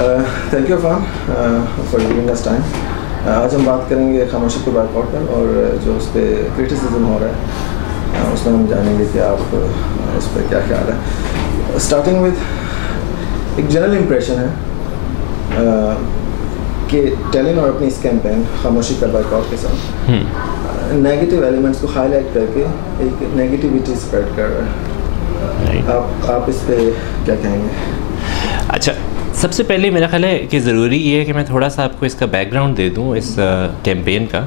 Thank you Afan for giving us time. आज हम बात करेंगे खामोशी के बायकॉट पर और जो उस पर क्रिटिसिज्म हो रहा है उसमें हम जानेंगे कि आप उस पर क्या ख्याल है। स्टार्टिंग विद एक जनरल इम्प्रेशन है कि टेलीनॉर अपनी इस कैंपेन खामोशी का बायकॉट के साथ नेगेटिव एलिमेंट्स को हाईलाइट करके एक नेगेटिविटी स्प्रेड कर रहा है। आप इस पे क्या कहेंगे? अच्छा, सबसे पहले मेरा ख्याल है कि ज़रूरी ये है कि मैं थोड़ा सा आपको इसका बैकग्राउंड दे दूँ इस कैंपेन का,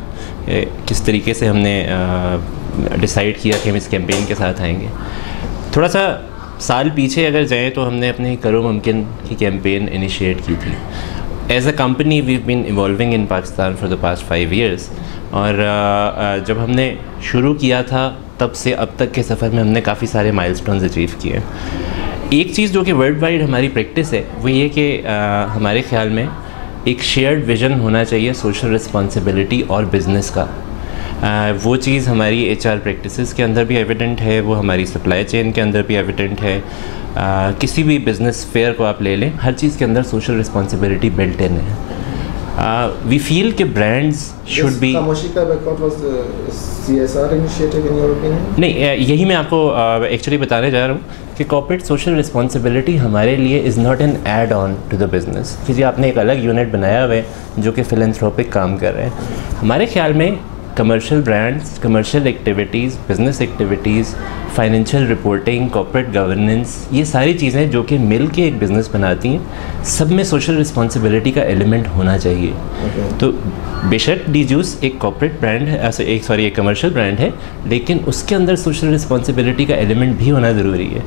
किस तरीके से हमने डिसाइड किया कि हम इस कैंपेन के साथ आएंगे। थोड़ा सा साल पीछे अगर जाएं तो हमने अपने करो मुमकिन की कैंपेन इनिशिएट की थी। As a company we been evolving in Pakistan for the past 5 years और जब हमने शुरू किया था तब से अब तक के सफ़र में हमने काफ़ी सारे माइलस्टोन्स अचीव किए। एक चीज़ जो कि वर्ल्ड वाइड हमारी प्रैक्टिस है वो ये कि हमारे ख़्याल में एक शेयर्ड विज़न होना चाहिए सोशल रिस्पॉन्सिबिलिटी और बिज़नेस का। वो चीज़ हमारी HR प्रैक्टिसेस के अंदर भी एविडेंट है, वो हमारी सप्लाई चेन के अंदर भी एविडेंट है। किसी भी बिज़नेस फेयर को आप ले लें, हर चीज़ के अंदर सोशल रिस्पॉन्सिबिलिटी बिल्ट इन है। We feel कि brands should be खामोशी का boycott was CSR initiative in your opinion? नहीं, यही मैं आपको एक्चुअली बताने जा रहा हूँ कि कॉर्पोरेट सोशल रिस्पॉन्सिबिलिटी हमारे लिए is not an add on to the business कि जी आपने एक अलग यूनिट बनाया हुआ है जो कि फिलैंथ्रोपिक काम कर रहे हैं। हमारे ख्याल में commercial brands, commercial activities, business activities, financial reporting, corporate governance, ये सारी चीज़ें जो कि मिल के एक बिज़नेस बनाती हैं, सब में सोशल रिस्पॉन्सिबिलिटी का एलिमेंट होना चाहिए। तो बेशक डी जूस एक कॉर्पोरेट ब्रांड है, एक कमर्शियल ब्रांड है, लेकिन उसके अंदर सोशल रिस्पॉन्सिबिलिटी का एलिमेंट भी होना ज़रूरी है।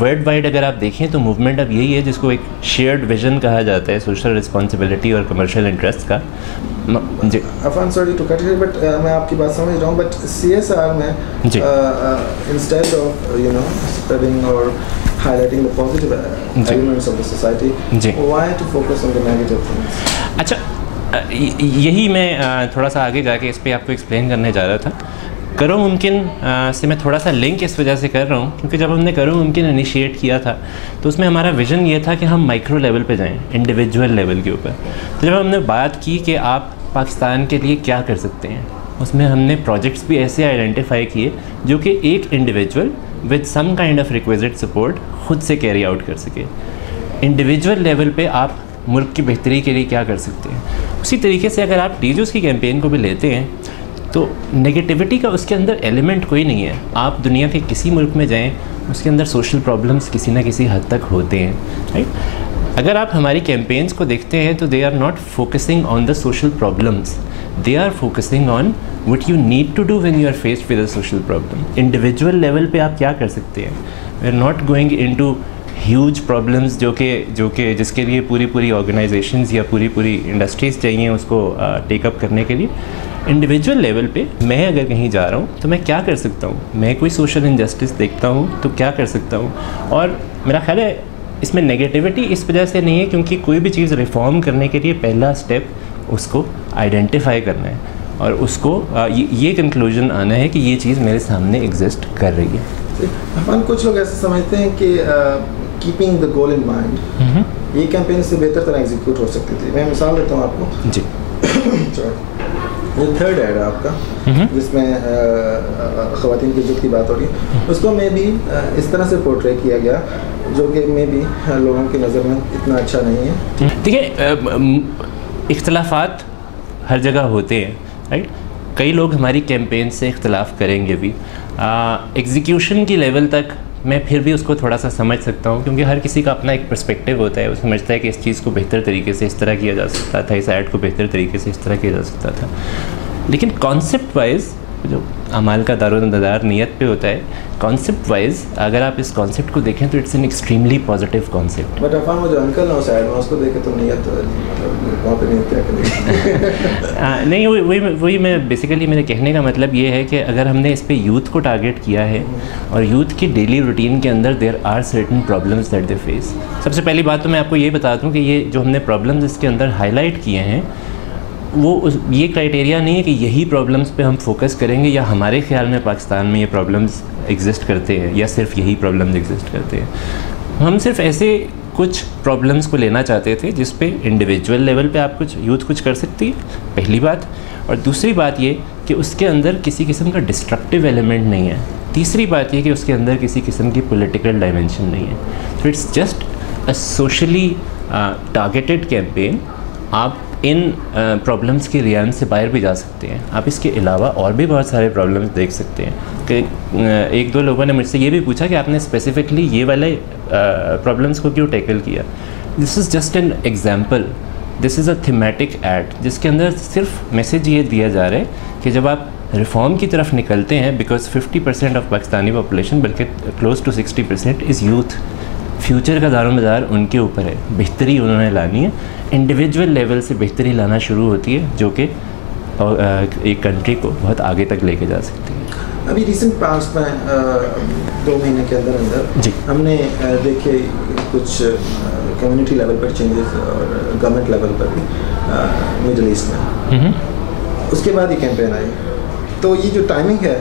वर्ल्ड वाइड अगर आप देखें तो मूवमेंट अब यही है जिसको एक शेयर्ड विजन कहा जाता है सोशल रिस्पॉन्सिबिलिटी और कमर्शियल इंटरेस्ट का। Ji Afan, sorry to cut you, but मैं आपकी बात समझ रहा हूँ, बट CSR में इंस्टेड ऑफ स्प्रेडिंग और highlighting the positive elements of the society, why to focus on the negative things? अच्छा, यही मैं थोड़ा सा आगे जाके इस पे आपको एक्सप्लेन करने जा रहा था। करो मुमकिन से मैं थोड़ा सा लिंक इस वजह से कर रहा हूँ क्योंकि जब हमने करो मुमकिन इनिशिएट किया था तो उसमें हमारा विज़न ये था कि हम माइक्रो लेवल पे जाएं, इंडिविजुअल लेवल के ऊपर। तो जब हमने बात की कि आप पाकिस्तान के लिए क्या कर सकते हैं, उसमें हमने प्रोजेक्ट्स भी ऐसे आइडेंटिफाई किए जो कि एक individual with some kind of requisite support खुद से कैरी आउट कर सके। इंडिविजुअल लेवल पे आप मुल्क की बेहतरी के लिए क्या कर सकते हैं। उसी तरीके से अगर आप डीजूस की कैंपेन को भी लेते हैं तो नेगेटिविटी का उसके अंदर एलिमेंट कोई नहीं है। आप दुनिया के किसी मुल्क में जाएं, उसके अंदर सोशल प्रॉब्लम्स किसी ना किसी हद तक होते हैं, राइट। अगर आप हमारी कैंपेन्स को देखते हैं तो they are not focusing on the social problems, they are focusing on what you need to do when you are faced with a social problem. Individual level पे आप क्या कर सकते हैं। We are not going into huge problems जो कि जिसके लिए पूरी ऑर्गेनाइजेशंस या पूरी इंडस्ट्रीज़ चाहिए उसको टेकअप करने के लिए। इंडिविजुअल लेवल पे मैं अगर कहीं जा रहा हूँ तो मैं क्या कर सकता हूँ, मैं कोई सोशल इनजस्टिस देखता हूँ तो क्या कर सकता हूँ। और मेरा ख्याल है इसमें नेगेटिविटी इस वजह से नहीं है क्योंकि कोई भी चीज़ रिफॉर्म करने के लिए पहला स्टेप उसको आइडेंटिफाई करना है और उसको ये कंक्लूजन आना है कि ये चीज़ मेरे सामने एग्जिस्ट कर रही है। अपन कुछ लोग ऐसे समझते हैं कि keeping the goal in mind ये कैंपेन से बेहतर तरह एग्जीक्यूट हो सकती थी। मैं मिसाल देता हूँ आपको। जी ये थर्ड ऐड है आपका जिसमें ख़वातीन की इज्जत की बात हो रही है, उसको में भी इस तरह से पोर्ट्रे किया गया जो कि में भी लोगों की नज़र में इतना अच्छा नहीं है। देखिए, इख्तलाफात हर जगह होते हैं, राइट। कई लोग हमारी कैंपेन से इख्तलाफ करेंगे भी। एग्जीक्यूशन की लेवल तक मैं फिर भी उसको थोड़ा सा समझ सकता हूँ क्योंकि हर किसी का अपना एक पर्सपेक्टिव होता है। वो समझता है कि इस चीज़ को बेहतर तरीके से इस तरह किया जा सकता था, इस ऐड को बेहतर तरीके से इस तरह किया जा सकता था। लेकिन कॉन्सेप्ट वाइज जो अमाल का दारोमदार नियत पे होता है, कॉन्सेप्ट वाइज अगर आप इस कॉन्सेप्ट को देखें तो it's an extremely positive concept. But Afan वो जो अंकल है उस साइड में उसको देखे तो नियत मतलब वहाँ पे नियत क्या करेंगे? नहीं, वही मैं बेसिकली मेरे कहने का मतलब ये है कि अगर हमने इस पे यूथ को टारगेट किया है और यूथ की डेली रूटीन के अंदर there are certain problems that they face. सबसे पहली बात तो मैं आपको ये बता दूँ कि ये जो हमने प्रॉब्लम्स इसके अंदर हाईलाइट किए हैं वो ये क्राइटेरिया नहीं है कि यही प्रॉब्लम्स पे हम फोकस करेंगे या हमारे ख्याल में पाकिस्तान में ये प्रॉब्लम्स एग्जिस्ट करते हैं या सिर्फ यही प्रॉब्लम्स एग्जिस्ट करते हैं। हम सिर्फ ऐसे कुछ प्रॉब्लम्स को लेना चाहते थे जिस पे इंडिविजुअल लेवल पे आप कुछ यूथ कुछ कर सकती है, पहली बात। और दूसरी बात ये कि उसके अंदर किसी किस्म का डिस्ट्रक्टिव एलिमेंट नहीं है। तीसरी बात ये कि उसके अंदर किसी किस्म की पॉलिटिकल डायमेंशन नहीं है। तो it's just a socially targeted campaign. आप इन प्रॉब्लम्स के रियान से बाहर भी जा सकते हैं। आप इसके अलावा और भी बहुत सारे प्रॉब्लम्स देख सकते हैं कि एक दो लोगों ने मुझसे ये भी पूछा कि आपने स्पेसिफिकली ये वाले प्रॉब्लम्स को क्यों टैकल किया। This is just an example, this is a thematic ad जिसके अंदर सिर्फ मैसेज ये दिया जा रहा है कि जब आप रिफॉर्म की तरफ निकलते हैं, बिकॉज 50% ऑफ पाकिस्तानी पॉपुलेशन बल्कि close to 60% is youth. Future का दारोमदार उनके ऊपर है, बेहतरी उन्होंने लानी है। इंडिविजुअल लेवल से बेहतरी लाना शुरू होती है जो कि एक कंट्री को बहुत आगे तक लेके जा सकती है। अभी रिसेंट पास्ट में 2 महीने के अंदर जी हमने देखे कुछ कम्युनिटी लेवल पर चेंजेस और गवर्नमेंट लेवल पर भी मिडल ईस्ट में। उसके बाद ये कैंपेन आई, तो ये जो टाइमिंग है,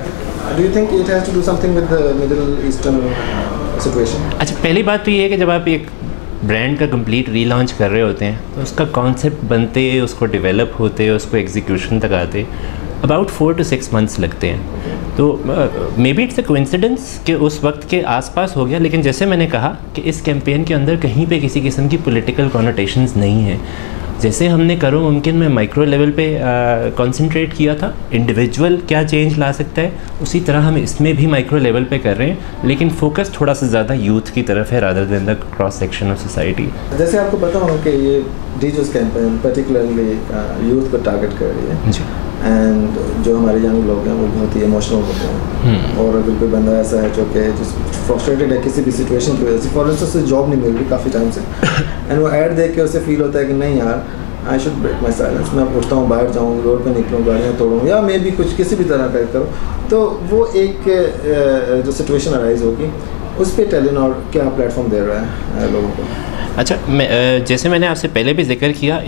do you think it has to do something with the middle eastern situation? अच्छा, पहली बात तो ये है कि जब आप एक ब्रांड का कंप्लीट रीलॉन्च कर रहे होते हैं तो उसका कॉन्सेप्ट बनते, उसको डेवलप होते, उसको एग्जीक्यूशन तक आते अबाउट 4 to 6 months लगते हैं। तो may be it's a coincidence कि उस वक्त के आसपास हो गया। लेकिन जैसे मैंने कहा कि इस कैंपेन के अंदर कहीं पे किसी किस्म की पॉलिटिकल कॉनोटेशंस नहीं है। जैसे हमने करो मुमकिन में माइक्रो लेवल पे कंसंट्रेट किया था, इंडिविजुअल क्या चेंज ला सकता है, उसी तरह हम इसमें भी माइक्रो लेवल पे कर रहे हैं, लेकिन फोकस थोड़ा सा ज़्यादा यूथ की तरफ है rather than the cross section of society. जैसे आपको पता होगा कि ये डीजोस कैंपेन पर्टिकुलरली यूथ को टारगेट कर रही है जी। एंड जो हमारे यंग लोग हैं वो बहुत ही इमोशनल होते हैं। और अगर कोई बंदा ऐसा है जो कि फ्रस्ट्रेटेड है किसी भी सिचुएशन की वजह से, फॉर इंस्टेंस उसे जॉब नहीं मिल रही काफ़ी टाइम से, एंड वो ऐड देख के उसे फील होता है कि नहीं यार, I should break my silence, मैं उठता हूँ, बाहर जाऊँ, रोड पे निकलूँ, गाड़ियाँ तोड़ूँ, या मे भी कुछ किसी भी तरह का करूँ, तो वो एक जो सिचुएशन अराइज होगी उस पर टेलीनॉर क्या प्लेटफॉर्म दे रहा है लोगों को? अच्छा, जैसे मैंने आपसे पहले भी जिक्र किया,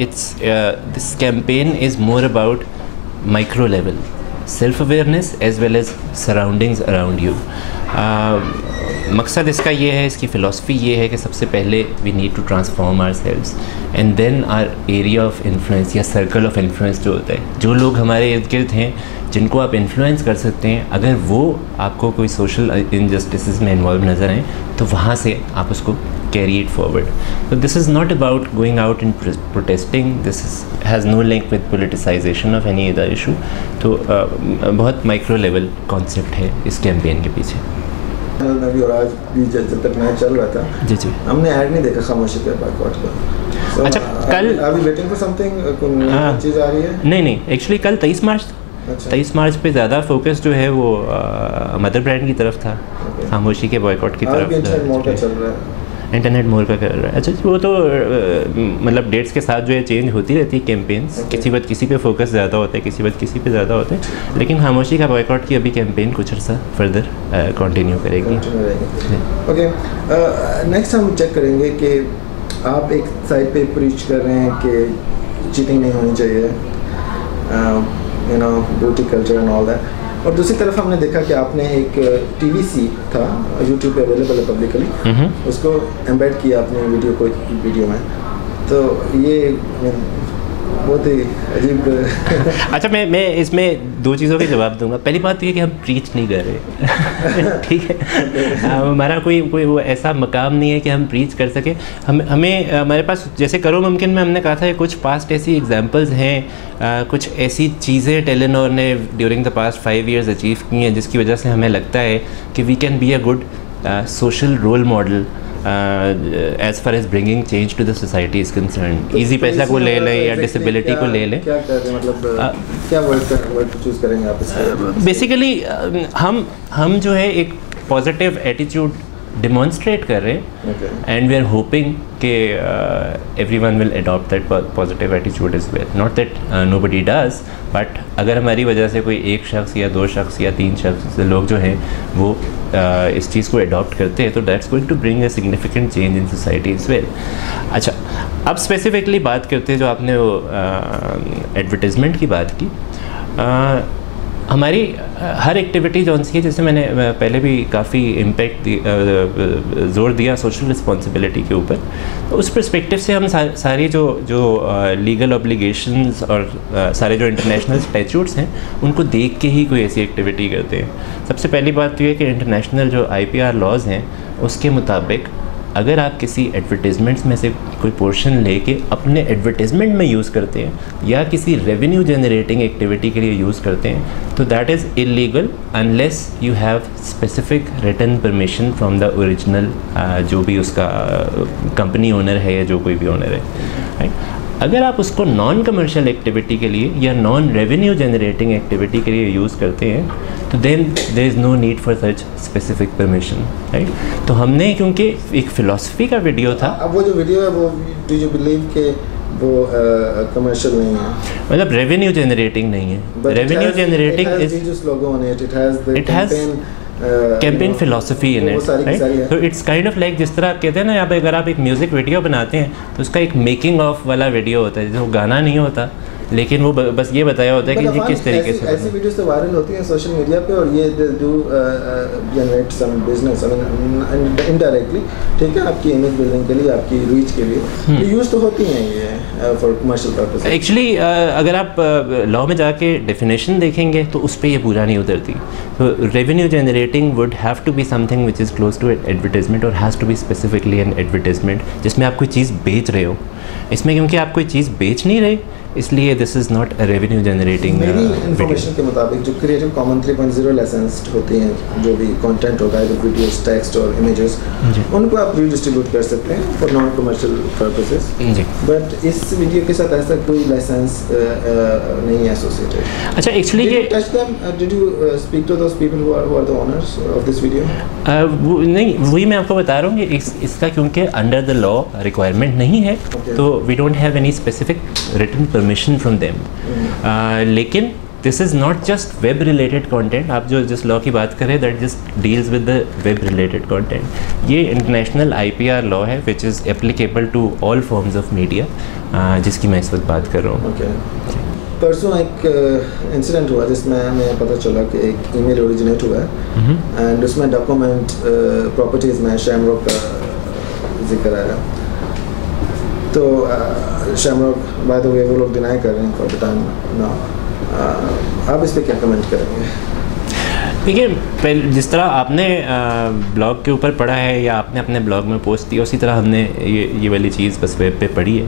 this campaign is more about micro level self awareness as well as surroundings around you. मकसद इसका ये है, इसकी फ़िलासफ़ी ये है कि सबसे पहले we need to transform ourselves and then our area of influence या सर्कल ऑफ इन्फ्लुएंस जो होता है, जो लोग हमारे इर्द गिर्द हैं जिनको आप इन्फ्लुएंस कर सकते हैं, अगर वो आपको कोई सोशल इनजस्टिस में इन्वॉल्व नज़र आए तो वहाँ से आप उसको कैरी इट फॉरवर्ड। तो this is not about going out in protesting, this has no link with politicisation of any other issue. तो बहुत माइक्रो लेवल कॉन्सेप्ट है इस कैंपेन के पीछे। और आज भी जब तक मैच चल रहा था जी हमने ऐड नहीं देखा खामोशी पे बायकॉट का। अच्छा, कल अभी वेटिंग फॉर समथिंग, कोई चीज़ आ रही है? नहीं, एक्चुअली कल 23 मार्च था। अच्छा। 23 मार्च पे ज़्यादा फोकस जो है वो मदर ब्रांड की तरफ था, खामोशी के बॉयकॉट की तरफ इंटरनेट मोड पे चल रहा है, इंटरनेट मोड पे कर रहा है। अच्छा, वो तो मतलब डेट्स के साथ जो है चेंज होती रहती है कैंपेन्स, किसी वक्त किसी पे फोकस ज़्यादा होता है, किसी वक्त किसी पे ज़्यादा होता है, लेकिन खामोशी का बॉयकॉट की अभी कैंपेन कुछ अर्सा फर्दर कंटिन्यू करेगी। ओके, नेक्स्ट हम चेक करेंगे कि आप एक साइड पे प्रीच कर रहे हैं कि चीटिंग नहीं होनी चाहिए, you know, beauty culture and all that, और दूसरी तरफ हमने देखा कि आपने एक TVC था यूट्यूब पे अवेलेबल है पब्लिकली, उसको एम्बेड किया अपने वीडियो में, तो ये बहुत ही अजीब। अच्छा, मैं इसमें 2 चीज़ों के जवाब दूंगा। पहली बात तो ये कि हम प्रीच नहीं कर रहे ठीक है, हमारा कोई वो ऐसा मकाम नहीं है कि हम प्रीच कर सके। हमें हमारे पास, जैसे करो मुमकिन में हमने कहा था, कुछ पास्ट ऐसी एग्जांपल्स हैं, कुछ ऐसी चीज़ें टेलीनॉर ने during the past 5 years achieve की हैं जिसकी वजह से हमें लगता है कि we can be a good social role model as far as bringing change to the society is concern. Easypaisa को ले लें या डिसेबिलिटी को ले लें, क्या कर रहे हैं, मतलब क्या वर्ड चूज़ करेंगे आप इसके? बेसिकली हम जो है एक पॉजिटिव एटीट्यूड डिमॉन्स्ट्रेट कर रहे हैं एंड वी आर होपिंग कि everyone will adopt that positive attitude is well, not that nobody does, but अगर हमारी वजह से कोई एक शख्स या 2 शख्स या 3 शख्स लोग जो हैं वो इस चीज़ को अडॉप्ट करते हैं तो that's going to bring a significant change in society as well. अच्छा, अब स्पेसिफिकली बात करते हैं जो आपने वो एडवर्टाइजमेंट की बात की। हमारी हर एक्टिविटी जो सी है, जैसे मैंने पहले भी काफ़ी इम्पेक्ट जोर दिया सोशल रिस्पॉन्सिबिलिटी के ऊपर, तो उस पर्सपेक्टिव से हम सारी जो लीगल ऑब्लिगेशंस और सारे जो इंटरनेशनल स्टैट्यूट्स हैं उनको देख के ही कोई ऐसी एक्टिविटी करते हैं। सबसे पहली बात तो ये कि इंटरनेशनल जो IPR लॉज हैं उसके मुताबिक अगर आप किसी एडवर्टीज़मेंट्स में से कोई पोर्शन लेके अपने एडवर्टीज़मेंट में यूज़ करते हैं या किसी रेवेन्यू जनरेटिंग एक्टिविटी के लिए यूज़ करते हैं, तो that is illegal unless you have specific written permission from the original जो भी उसका कंपनी ओनर है या जो कोई भी ओनर है, राइट। अगर आप उसको नॉन कमर्शियल एक्टिविटी के लिए या नॉन रेवेन्यू जनरेटिंग एक्टिविटी के लिए यूज़ करते हैं, तो then there is no need for such specific permission, right. तो हमने क्योंकि एक फ़िलॉसफी का वीडियो था। अब वो जो वीडियो है वो डू यू बिलीव कि वो कमर्शियल नहीं है, मतलब रेवेन्यू जनरेटिंग नहीं है। Revenue generating is campaign philosophy in it, right. तो इट्स काइंड ऑफ लाइक जिस तरह आप कहते हैं ना, यहाँ पे अगर आप एक म्यूज़िक वीडियो बनाते हैं तो उसका एक मेकिंग ऑफ वाला वीडियो होता है, जो गाना नहीं होता लेकिन वो बस ये बताया होता है कि ये किस तरीके से ऐसी वीडियोस तो वायरल होती हैं सोशल मीडिया पे और ये do generate some business indirectly, ठीक है, आपकी इमेज बिल्डिंग के लिए, आपकी रीच के लिए ये यूज तो होती हैं ये फॉर कमर्शियल पर्पस। एक्चुअली अगर आप लॉ में जाके डेफिनेशन देखेंगे तो उस पर ये पूरा नहीं उतरती। तो revenue generating would have to be something which is close to advertisement और has to be specifically an advertisement जिसमें आप कोई चीज़ बेच रहे हो। इसमें क्योंकि आप कोई चीज़ बेच नहीं रहे इसलिए this is not a revenue generating. मेरी इन्फॉर्मेशन के मुताबिक जो क्रिएटिव कॉमन 3.0 लाइसेंस्ड होती हैं, जो भी कंटेंट होता है, वीडियोस, टेक्स्ट और इमेजेस, उनको आप रीडिस्ट्रीब्यूट कर सकते हैं for non commercial purposes. But इस वीडियो के साथ ऐसा कोई लाइसेंस नहीं है एसोसिएटेड। अच्छा, एक्चुअली ये touch them, did you speak to those people who are the owners of this video? नहीं, वही मैं आपको बता रहा हूँ कि इसका क्योंकि अंडर द लॉ रिक्वायरमेंट नहीं है, तो we don't have any specific written permission from them. लेकिन this is not just web related content. आप जो जिस लॉ की बात करें that just deals with the web related content. ये इंटरनेशनल IPR लॉ है which is applicable to all forms of media, जिसकी मैं इस वक्त बात कर रहा हूँ। परसों एक इंसिडेंट हुआ जिसमें हमें पता चला कि एक ईमेल ओरिजिनेट हुआ है एंड उसमें डॉक्यूमेंट प्रॉपर्टीज़ में शैमरॉक का जिक्र आया। तो शैमरॉक बाय द वे वो लोग डिनाई कर रहे हैं फॉर द टाइम नाउ। आप इस पर क्या कमेंट करेंगे? देखिए, पहले जिस तरह आपने ब्लॉग के ऊपर पढ़ा है या आपने अपने ब्लॉग में पोस्ट किया, उसी तरह हमने ये वाली चीज़ बस वेब पे पढ़ी है।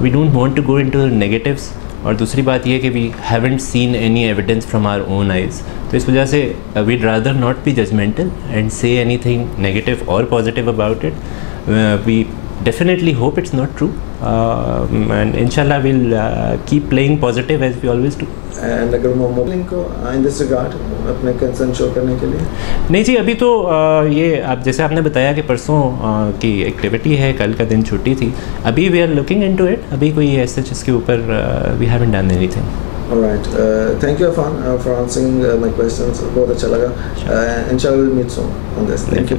We don't want to go into negatives. और दूसरी बात ये है कि we haven't seen any evidence from our own eyes, तो इस वजह से we'd rather not be judgmental and say anything negative और positive about it. We definitely hope it's not true, and inshallah we'll keep playing positive as we always do. And अगर mobile को in this regard अपने concern show करने के लिए नहीं जी, अभी तो ये आप जैसे आपने बताया कि परसों की एक्टिविटी है, कल का दिन छुट्टी थी, अभी we are looking into it, अभी कोई ऐसे जिसके ऊपर we haven't done anything. Alright, thank you Irfan for answering my questions. बहुत अच्छा लगा. Inshallah we'll meet soon on this. Thank you.